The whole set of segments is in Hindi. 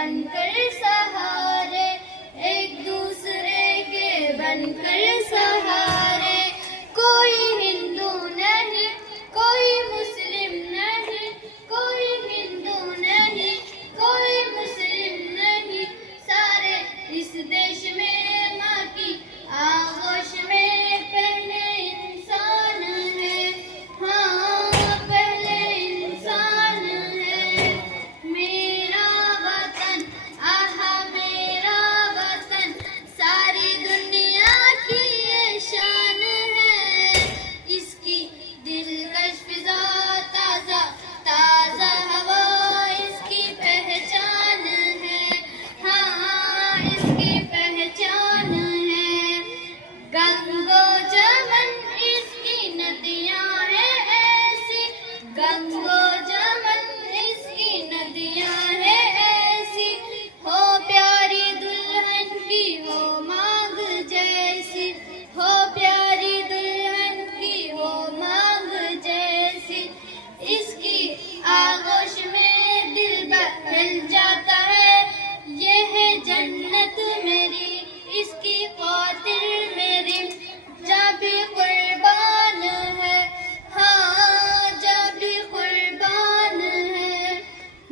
बनकर सहारे, एक दूसरे के बनकर सहारे। कोई हिंदू नहीं, कोई मुस्लिम नहीं, कोई हिंदू नहीं, कोई मुस्लिम नहीं, सारे इस देश में माँ की आगोश में पहले इंसान है। हाँ, पहले इंसान है। मेरा वतन, आहा मेरा वतन, सारी दुनिया की ये शान है। इसकी दिलकश फिजा, ताजा ताजा हवा इसकी पहचान है। हाँ, इसकी पहचान है। गंगो जमन इसकी नदियाँ हैं ऐसी, गंगो जमन इसकी नदियाँ हैं ऐसी। हो प्यारी दुल्हन की हो मांग जैसी, हो प्यारी दुल्हन की हो मांग जैसी। इसकी आगोश में दिल बहल जाता है, ये है जन्नत मेरी, इसकी खातिर मेरी जा भी कुर्बान है। हाँ, जा भी कुर्बान है।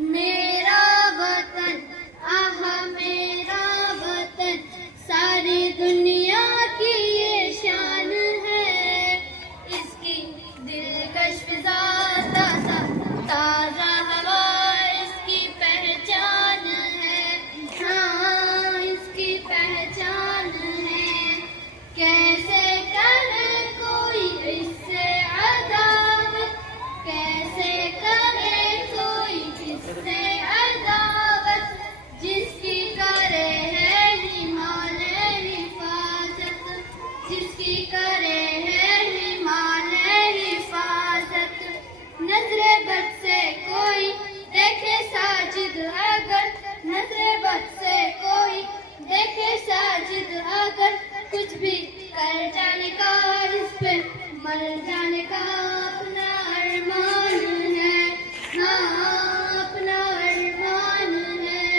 मेरा वतन, आहा मेरा वतन, सारी दुनिया की ये शान है। इसकी दिलकश फिजा, ताजा ताजा हवा इसकी पहचान है। हाँ, इसकी पहचान है। कैसे करे कोई इससे अदावत, कैसे करे कोई इससे अदावत, जिसकी करे है हिमालय हिफाजत, जिसकी करे है हिमालय हिफाजत। नजरे बद से कोई देखे साजिद अगर, नजरे बद से कोई देखे साजिद अगर, कुछ भी कर जाने का, इस पे मर जाने का अपना अरमान है। हाँ, अपना अरमान है।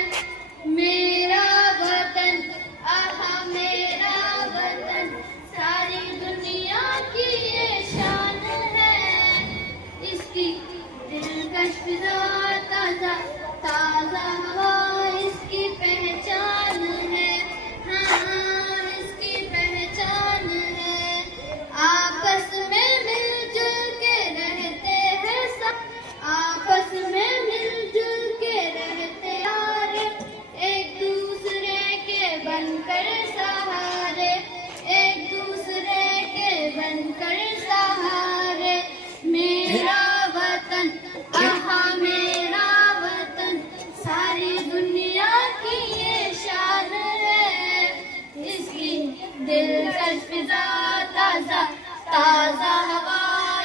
मेरा वतन, आहा मेरा वतन, सारी दुनिया की ये शान है। इसकी दिलकश फिजा, ताजा ताजा हवा इसकी पहचान है। हाँ, इसकी पहचान है। आपस में मिलजुल के रहते हैं सब, आपस में मिलजुल के रहते हैं, एक दूसरे के बनकर सहारे, एक दूसरे के बनकर सहारे। मेरा वतन, आहा मेरा वतन, सारी दुनिया की ये शान है। इसकी दिलकश फिजा, ताजा ताजा हवा